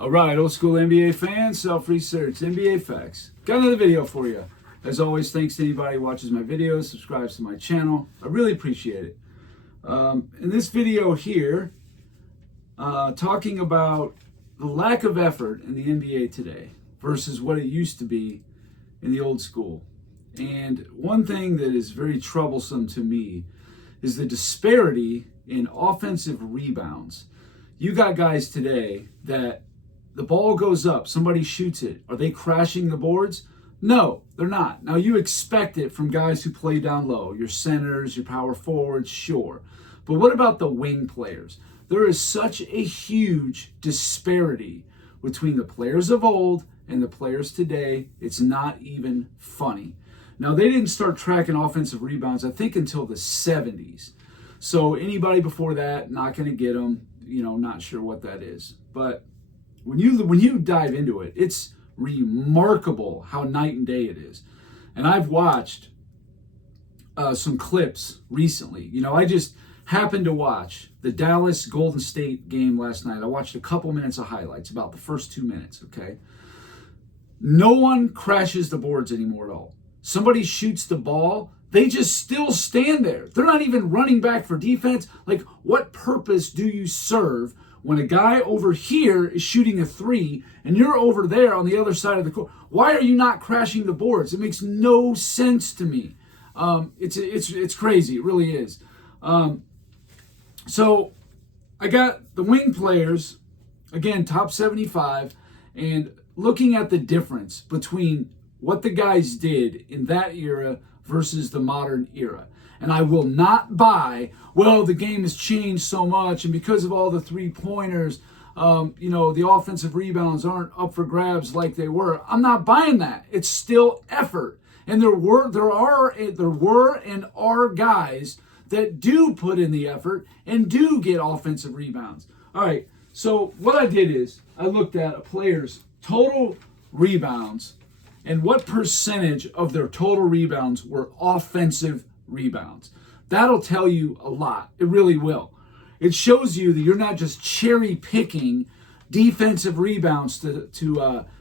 All right, old school NBA fans, self-research, NBA facts. Got another video for you. As always, thanks to anybody who watches my videos, subscribes to my channel. I really appreciate it. In this video here, talking about the lack of effort in the NBA today versus what it used to be in the old school. And one thing that is very troublesome to me is the disparity in offensive rebounds. You got guys today that the ball goes up, somebody shoots it. Are they crashing the boards? No, they're not. Now, you expect it from guys who play down low, your centers, your power forwards, sure. But what about the wing players? There is such a huge disparity between the players of old and the players today. It's not even funny. Now, they didn't start tracking offensive rebounds, I think, until the 70s. So anybody before that, not going to get them. Not sure what that is. But when you dive into it, it's remarkable how night and day it is. And I've watched some clips recently. I just happened to watch the Dallas Golden State game last night. I watched a couple minutes of highlights, about the first 2 minutes, okay? No one crashes the boards anymore at all. Somebody shoots the ball, they just still stand there. They're not even running back for defense. Like, what purpose do you serve when a guy over here is shooting a three and you're over there on the other side of the court? Why are you not crashing the boards? It makes no sense to me. It's crazy. It really is. So I got the wing players, again, top 75, and looking at the difference between what the guys did in that era versus the modern era. And I will not buy, well, the game has changed so much, and because of all the three-pointers, the offensive rebounds aren't up for grabs like they were. I'm not buying that. It's still effort. And there were and are guys that do put in the effort and do get offensive rebounds. All right, so what I did is I looked at a player's total rebounds and what percentage of their total rebounds were offensive rebounds. That'll tell you a lot. It really will. It shows you that you're not just cherry picking defensive rebounds to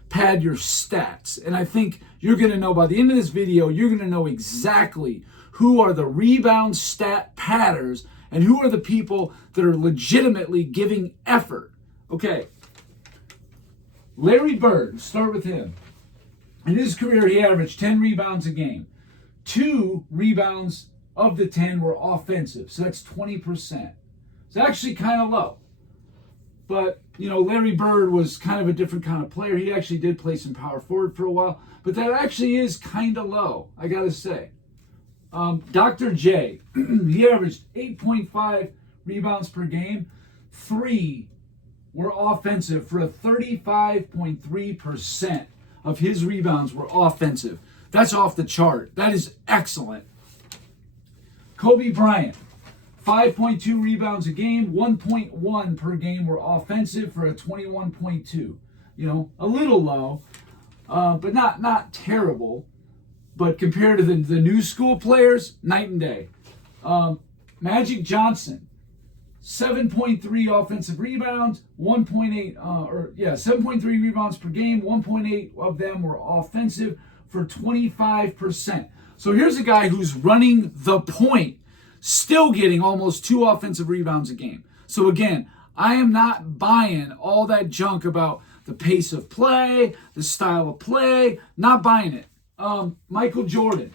pad your stats. And I think you're going to know by the end of this video, you're going to know exactly who are the rebound stat padders and who are the people that are legitimately giving effort. Okay. Larry Bird, start with him. In his career, he averaged 10 rebounds a game. 2 rebounds of the 10 were offensive, so that's 20%. It's actually kind of low. But, Larry Bird was kind of a different kind of player. He actually did play some power forward for a while, but that actually is kind of low, I got to say. Dr. J, he averaged 8.5 rebounds per game. 3 were offensive for a 35.3%. Of his rebounds were offensive. That's off the chart. That is excellent. Kobe Bryant, 5.2 rebounds a game, 1.1 per game were offensive for a 21.2. A little low, but not terrible. But compared to the new school players, night and day. Magic Johnson, 7.3 offensive rebounds, 7.3 rebounds per game, 1.8 of them were offensive for 25%. So here's a guy who's running the point, still getting almost 2 offensive rebounds a game. So again, I am not buying all that junk about the pace of play, the style of play, not buying it. Michael Jordan,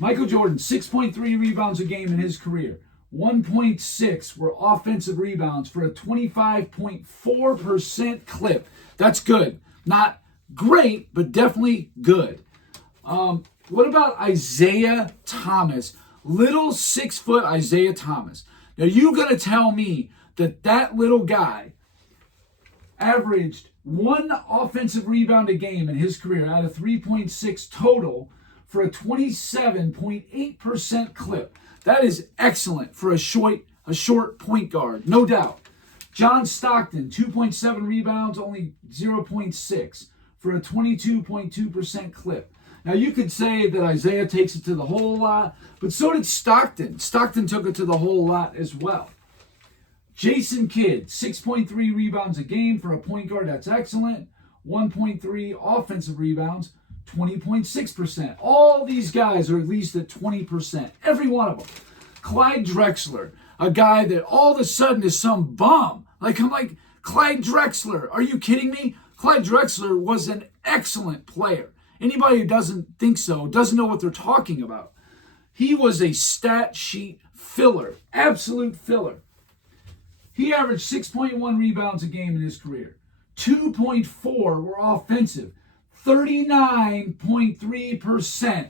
6.3 rebounds a game in his career. 1.6 were offensive rebounds for a 25.4% clip. That's good. Not great, but definitely good. What about Isaiah Thomas? Little 6-foot Isaiah Thomas. Now, you going to tell me that little guy averaged 1 offensive rebound a game in his career out of 3.6 total for a 27.8% clip. That is excellent for a short point guard, no doubt. John Stockton, 2.7 rebounds, only 0.6 for a 22.2% clip. Now, you could say that Isaiah takes it to the whole lot, but so did Stockton. Stockton took it to the whole lot as well. Jason Kidd, 6.3 rebounds a game for a point guard. That's excellent. 1.3 offensive rebounds, 20.6%. All these guys are at least at 20%. Every one of them. Clyde Drexler, a guy that all of a sudden is some bum. I'm like, Clyde Drexler, are you kidding me? Clyde Drexler was an excellent player. Anybody who doesn't think so doesn't know what they're talking about. He was a stat sheet filler, absolute filler. He averaged 6.1 rebounds a game in his career. 2.4 were offensive. 39.3%.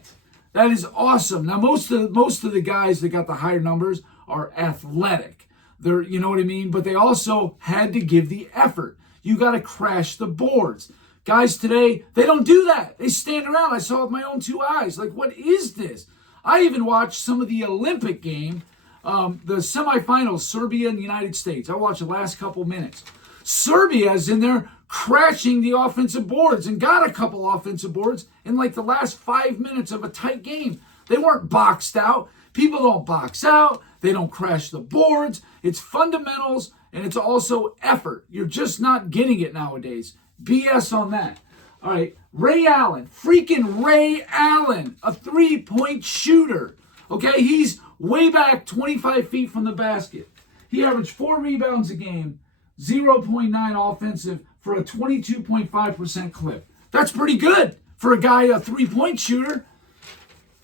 That is awesome. Now, most of the guys that got the higher numbers are athletic. They're, you know what I mean? But they also had to give the effort. You got to crash the boards. Guys today, they don't do that. They stand around. I saw it with my own two eyes. Like, what is this? I even watched some of the Olympic game, the semifinals, Serbia and the United States. I watched the last couple minutes. Serbia is in there crashing the offensive boards and got a couple offensive boards in like the last 5 minutes of a tight game. They weren't boxed out. People don't box out. They don't crash the boards. It's fundamentals and it's also effort. You're just not getting it nowadays. BS on that. All right, Ray Allen, freaking Ray Allen, a three-point shooter. Okay, he's way back 25 feet from the basket. He averaged 4 rebounds a game, 0.9 offensive for a 22.5% clip. That's pretty good for a guy, a three-point shooter.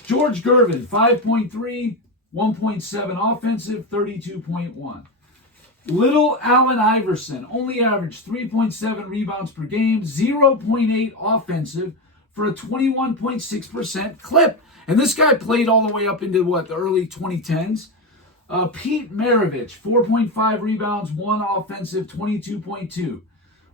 George Gervin, 5.3, 1.7 offensive, 32.1. Little Allen Iverson only averaged 3.7 rebounds per game, 0.8 offensive for a 21.6% clip. And this guy played all the way up into the early 2010s. Pete Maravich, 4.5 rebounds, 1 offensive, 22.2.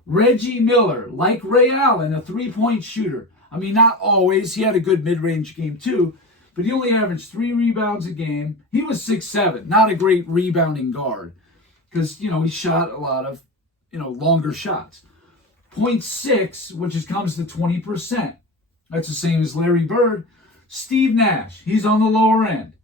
Reggie Miller, like Ray Allen, a three-point shooter. I mean, not always. He had a good mid-range game too, but he only averaged 3 rebounds a game. He was 6'7", not a great rebounding guard because, he shot a lot of, longer shots. 0.6, which comes to 20%. That's the same as Larry Bird. Steve Nash, he's on the lower end.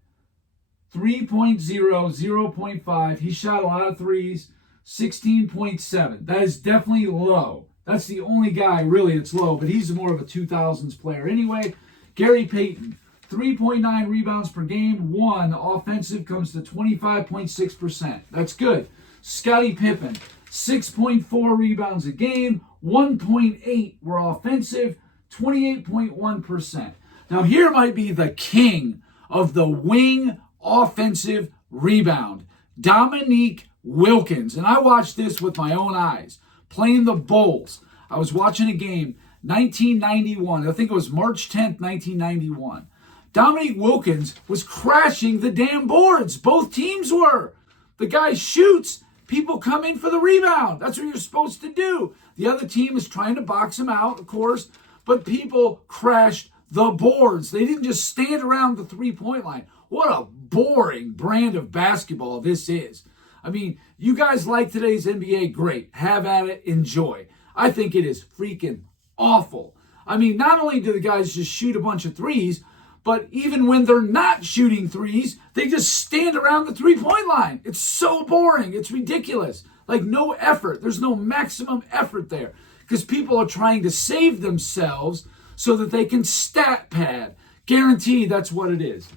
3.0, 0.5. He shot a lot of threes. 16.7. That is definitely low. That's the only guy really that's low, but he's more of a 2000s player anyway. Gary Payton, 3.9 rebounds per game, 1 offensive, comes to 25.6%. That's good. Scottie Pippen, 6.4 rebounds a game, 1.8 were offensive, 28.1%. Now here might be the king of the wing offensive rebound, Dominique Wilkins. And I watched this with my own eyes, playing the Bulls. I was watching a game, 1991. I think it was March 10th, 1991. Dominique Wilkins was crashing the damn boards. Both teams were. The guy shoots, people come in for the rebound. That's what you're supposed to do. The other team is trying to box him out, of course, but people crashed the boards. They didn't just stand around the three-point line. What a boring brand of basketball this is. I mean, you guys like today's NBA, great. Have at it, enjoy. I think it is freaking awful. I mean, not only do the guys just shoot a bunch of threes, but even when they're not shooting threes, they just stand around the three-point line. It's so boring. It's ridiculous. Like, no effort. There's no maximum effort there because people are trying to save themselves so that they can stat pad. Guaranteed that's what it is.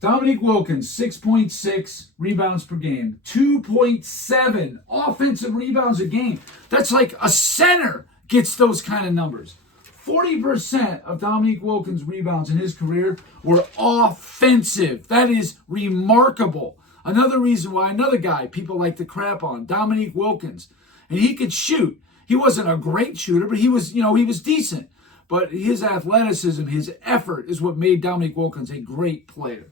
Dominique Wilkins, 6.6 rebounds per game, 2.7 offensive rebounds a game. That's like a center gets those kind of numbers. 40% of Dominique Wilkins' rebounds in his career were offensive. That is remarkable. Another reason why another guy people like to crap on, Dominique Wilkins. And he could shoot. He wasn't a great shooter, but he was decent. But his athleticism, his effort is what made Dominique Wilkins a great player.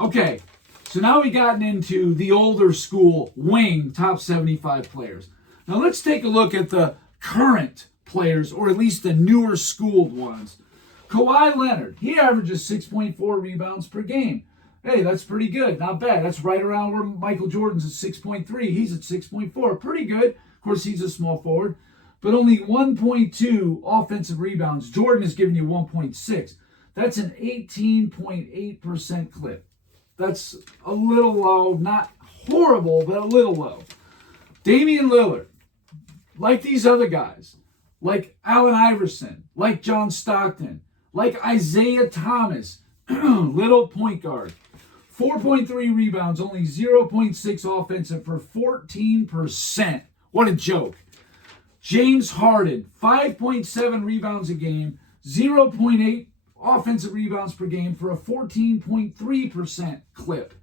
Okay, so now we've gotten into the older school wing top 75 players. Now let's take a look at the current players, or at least the newer schooled ones. Kawhi Leonard, he averages 6.4 rebounds per game. Hey, that's pretty good. Not bad. That's right around where Michael Jordan's at 6.3. He's at 6.4. Pretty good. Of course, he's a small forward. But only 1.2 offensive rebounds. Jordan is giving you 1.6. That's an 18.8% clip. That's a little low. Not horrible, but a little low. Damian Lillard, like these other guys, like Allen Iverson, like John Stockton, like Isaiah Thomas, little point guard. 4.3 rebounds, only 0.6 offensive for 14%. What a joke. James Harden, 5.7 rebounds a game, 0.8 offensive rebounds per game for a 14.3% clip.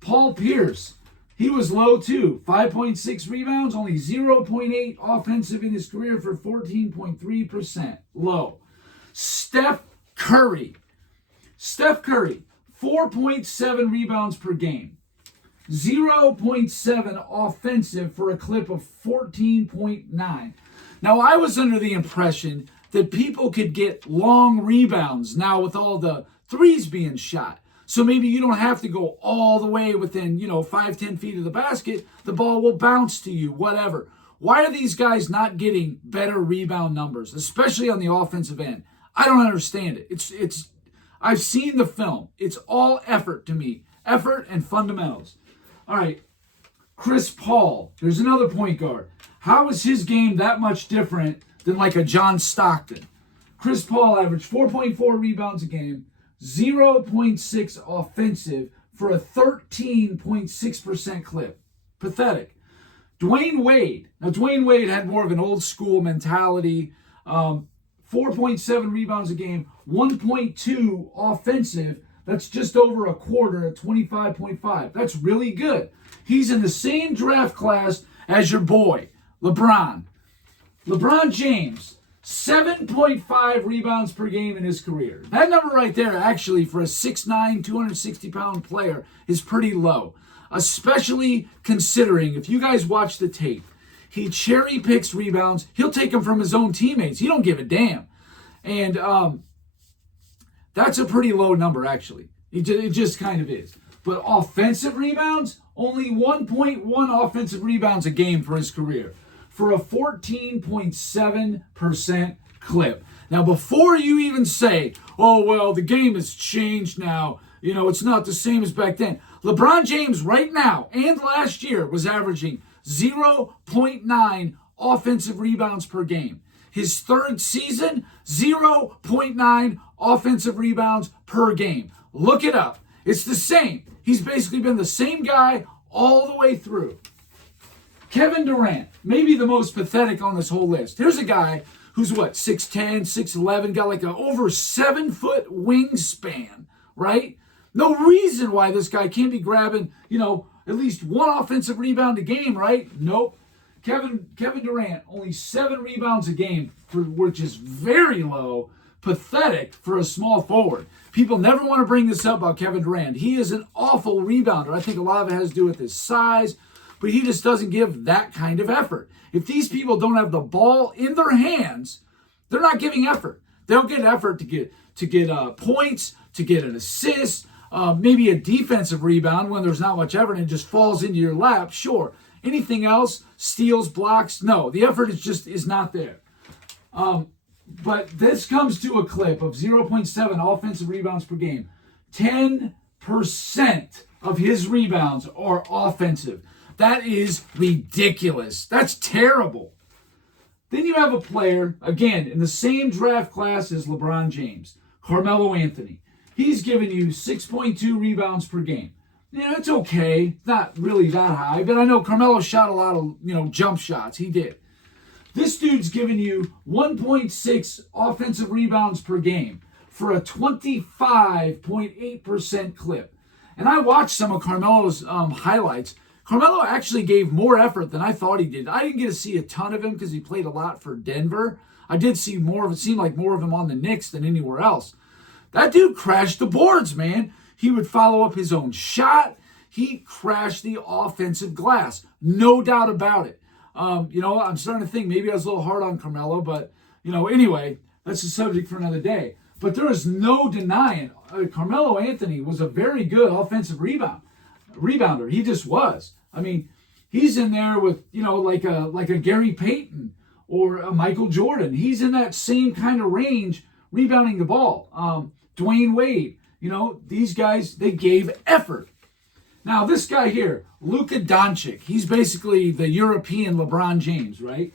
Paul Pierce, he was low too. 5.6 rebounds, only 0.8 offensive in his career for 14.3%. Low. Steph Curry, 4.7 rebounds per game. 0.7 offensive for a clip of 14.9. Now, I was under the impression that people could get long rebounds now with all the threes being shot. So maybe you don't have to go all the way within, 5-10 feet of the basket. The ball will bounce to you, whatever. Why are these guys not getting better rebound numbers, especially on the offensive end? I don't understand it. I've seen the film. It's all effort to me. Effort and fundamentals. All right, Chris Paul. There's another point guard. How is his game that much different than like a John Stockton? Chris Paul averaged 4.4 rebounds a game, 0.6 offensive for a 13.6% clip. Pathetic. Dwayne Wade. Now, Dwayne Wade had more of an old school mentality. 4.7 rebounds a game, 1.2 offensive. That's just over a quarter at 25.5. That's really good. He's in the same draft class as your boy, LeBron. LeBron James, 7.5 rebounds per game in his career. That number right there, actually, for a 6'9", 260-pound player is pretty low, especially considering, if you guys watch the tape, he cherry picks rebounds. He'll take them from his own teammates. He don't give a damn. And that's a pretty low number, actually. It just kind of is. But offensive rebounds, only 1.1 offensive rebounds a game for his career for a 14.7% clip. Now, before you even say, oh, well, the game has changed now, it's not the same as back then. LeBron James right now and last year was averaging 0.9 offensive rebounds per game. His third season, 0.9 offensive rebounds per game. Look it up. It's the same. He's basically been the same guy all the way through. Kevin Durant, maybe the most pathetic on this whole list. Here's a guy who's 6'10", 6'11", got like a over 7-foot wingspan, right? No reason why this guy can't be grabbing, at least one offensive rebound a game, right? Nope. Kevin Durant, only 7 rebounds a game, which is very low, pathetic for a small forward. People never want to bring this up about Kevin Durant. He is an awful rebounder. I think a lot of it has to do with his size, but he just doesn't give that kind of effort. If these people don't have the ball in their hands, they're not giving effort. They'll get effort to get points, to get an assist, maybe a defensive rebound when there's not much effort and it just falls into your lap, sure. Anything else, steals, blocks, no. The effort is not there. But this comes to a clip of 0.7 offensive rebounds per game. 10% of his rebounds are offensive. That is ridiculous. That's terrible. Then you have a player, again, in the same draft class as LeBron James, Carmelo Anthony. He's giving you 6.2 rebounds per game. Yeah, it's okay. Not really that high, but I know Carmelo shot a lot of, jump shots. He did. This dude's giving you 1.6 offensive rebounds per game for a 25.8% clip. And I watched some of Carmelo's highlights. Carmelo actually gave more effort than I thought he did. I didn't get to see a ton of him because he played a lot for Denver. I did see more of it, seemed like more of him on the Knicks than anywhere else. That dude crashed the boards, man. He would follow up his own shot. He crashed the offensive glass. No doubt about it. I'm starting to think maybe I was a little hard on Carmelo, but, anyway, that's a subject for another day. But there is no denying Carmelo Anthony was a very good offensive rebounder. He just was. I mean, he's in there with, like a Gary Payton or a Michael Jordan. He's in that same kind of range rebounding the ball. Dwayne Wade. These guys, they gave effort. Now, this guy here, Luka Doncic, he's basically the European LeBron James, right?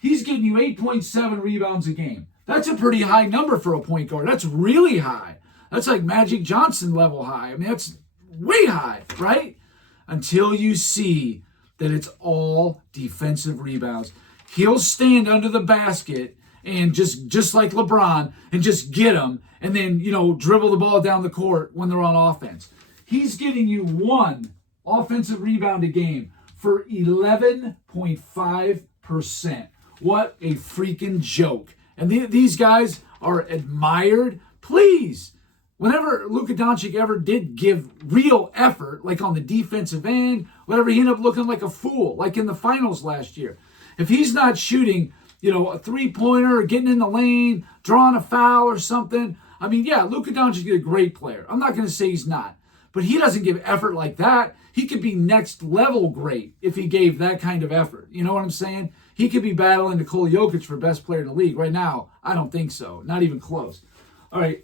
He's getting you 8.7 rebounds a game. That's a pretty high number for a point guard. That's really high. That's like Magic Johnson level high. I mean, that's way high, right? Until you see that it's all defensive rebounds. He'll stand under the basket and just like LeBron and just get them and then, dribble the ball down the court when they're on offense. He's getting you one offensive rebound a game for 11.5%. What a freaking joke. And these guys are admired. Please, whenever Luka Doncic ever did give real effort, like on the defensive end, whatever, he ended up looking like a fool, like in the finals last year. If he's not shooting, a three-pointer or getting in the lane, drawing a foul or something, I mean, yeah, Luka Doncic is a great player. I'm not going to say he's not. But he doesn't give effort like that. He could be next level great if he gave that kind of effort. You know what I'm saying? He could be battling Nikola Jokic for best player in the league. Right now, I don't think so. Not even close. All right,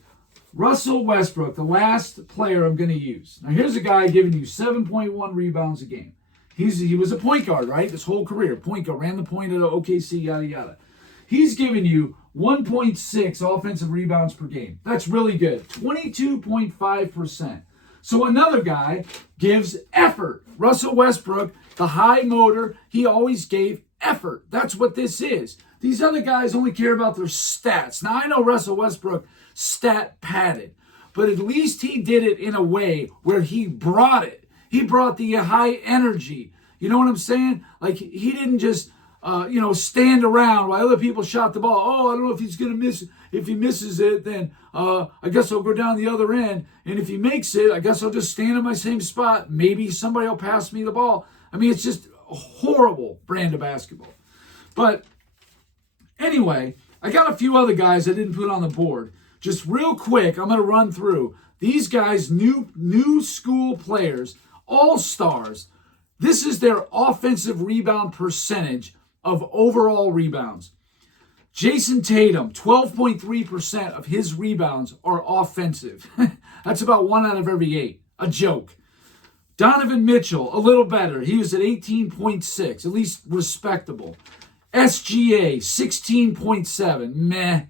Russell Westbrook, the last player I'm going to use. Now, here's a guy giving you 7.1 rebounds a game. He was a point guard, right? His whole career, point guard, ran the point at OKC, yada, yada. He's giving you 1.6 offensive rebounds per game. That's really good. 22.5%. So another guy gives effort. Russell Westbrook, the high motor, he always gave effort. That's what this is. These other guys only care about their stats. Now, I know Russell Westbrook stat padded, but at least he did it in a way where he brought it. He brought the high energy. You know what I'm saying? Like, he didn't just, stand around while other people shot the ball. Oh, I don't know if he's going to miss. If he misses it, then I guess I'll go down the other end. And if he makes it, I guess I'll just stand in my same spot. Maybe somebody will pass me the ball. I mean, it's just a horrible brand of basketball. But anyway, I got a few other guys I didn't put on the board. Just real quick, I'm going to run through these guys, new school players, all-stars. This is their offensive rebound percentage of overall rebounds. Jason Tatum, 12.3% of his rebounds are offensive. That's about 1 out of every 8. A joke. Donovan Mitchell, a little better. He was at 18.6, at least respectable. SGA, 16.7, meh.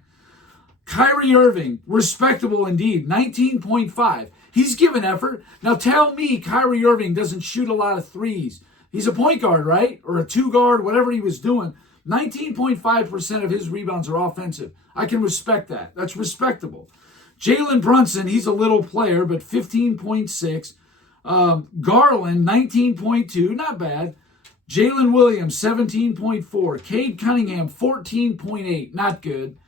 Kyrie Irving, respectable indeed, 19.5. He's given effort. Now tell me Kyrie Irving doesn't shoot a lot of threes. He's a point guard, right? Or a two guard, whatever he was doing. 19.5% of his rebounds are offensive. I can respect that. That's respectable. Jalen Brunson, he's a little player, but 15.6. Garland, 19.2. Not bad. Jalen Williams, 17.4. Cade Cunningham, 14.8. Not good.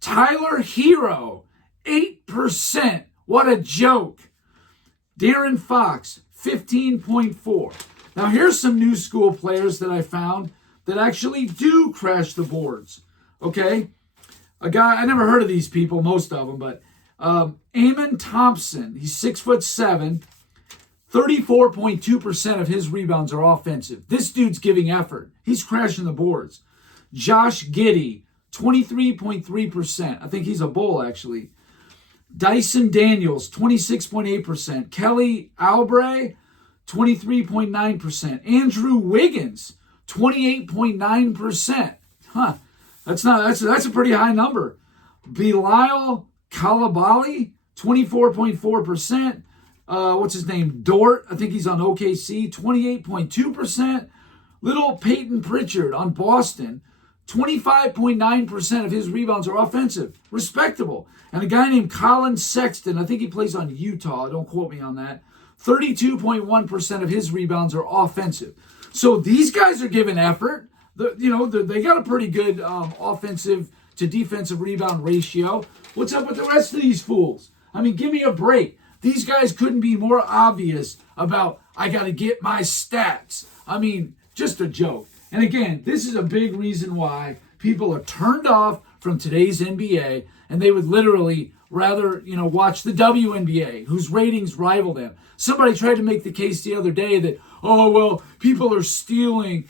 Tyler Hero, 8%. What a joke. De'Aaron Fox, 15.4. Now, here's some new school players that I found that actually do crash the boards. Okay? A guy, I never heard of these people, most of them, but Amon Thompson, he's 6'7". 34.2% of his rebounds are offensive. This dude's giving effort. He's crashing the boards. Josh Giddey, 23.3%. I think he's a Bull, actually. Dyson Daniels, 26.8%. Kelly Oubre, 23.9%. Andrew Wiggins, 28.9%. That's a pretty high number. Bilal Coulibaly, 24.4%. What's his name? Dort, I think he's on OKC, 28.2%. Little Peyton Pritchard on Boston, 25.9% of his rebounds are offensive. Respectable. And a guy named Colin Sexton, I think he plays on Utah, don't quote me on that, 32.1% of his rebounds are offensive. So these guys are giving effort. They got a pretty good offensive to defensive rebound ratio. What's up with the rest of these fools? I mean, give me a break. These guys couldn't be more obvious about, I got to get my stats. I mean, just a joke. And again, this is a big reason why people are turned off from today's NBA, and they would literally rather, watch the WNBA, whose ratings rival them. Somebody tried to make the case the other day that, people are stealing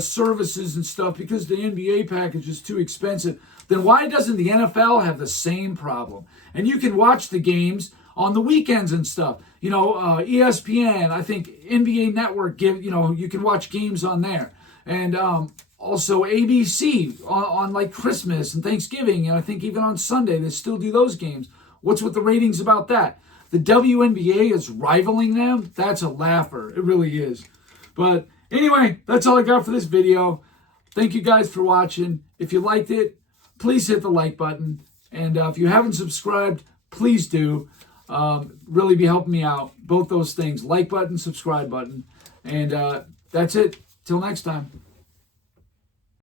services and stuff because the NBA package is too expensive. Then why doesn't the NFL have the same problem? And you can watch the games on the weekends and stuff. ESPN, I think NBA Network, you can watch games on there. And also ABC on like Christmas and Thanksgiving, and I think even on Sunday they still do those games. What's with the ratings about that? The WNBA is rivaling them. That's a laugher. It really is. But anyway, that's all I got for this video. Thank you guys for watching. If you liked it, please hit the like button. And if you haven't subscribed, please do. Really be helping me out. Both those things, like button, subscribe button. And that's it. Till next time.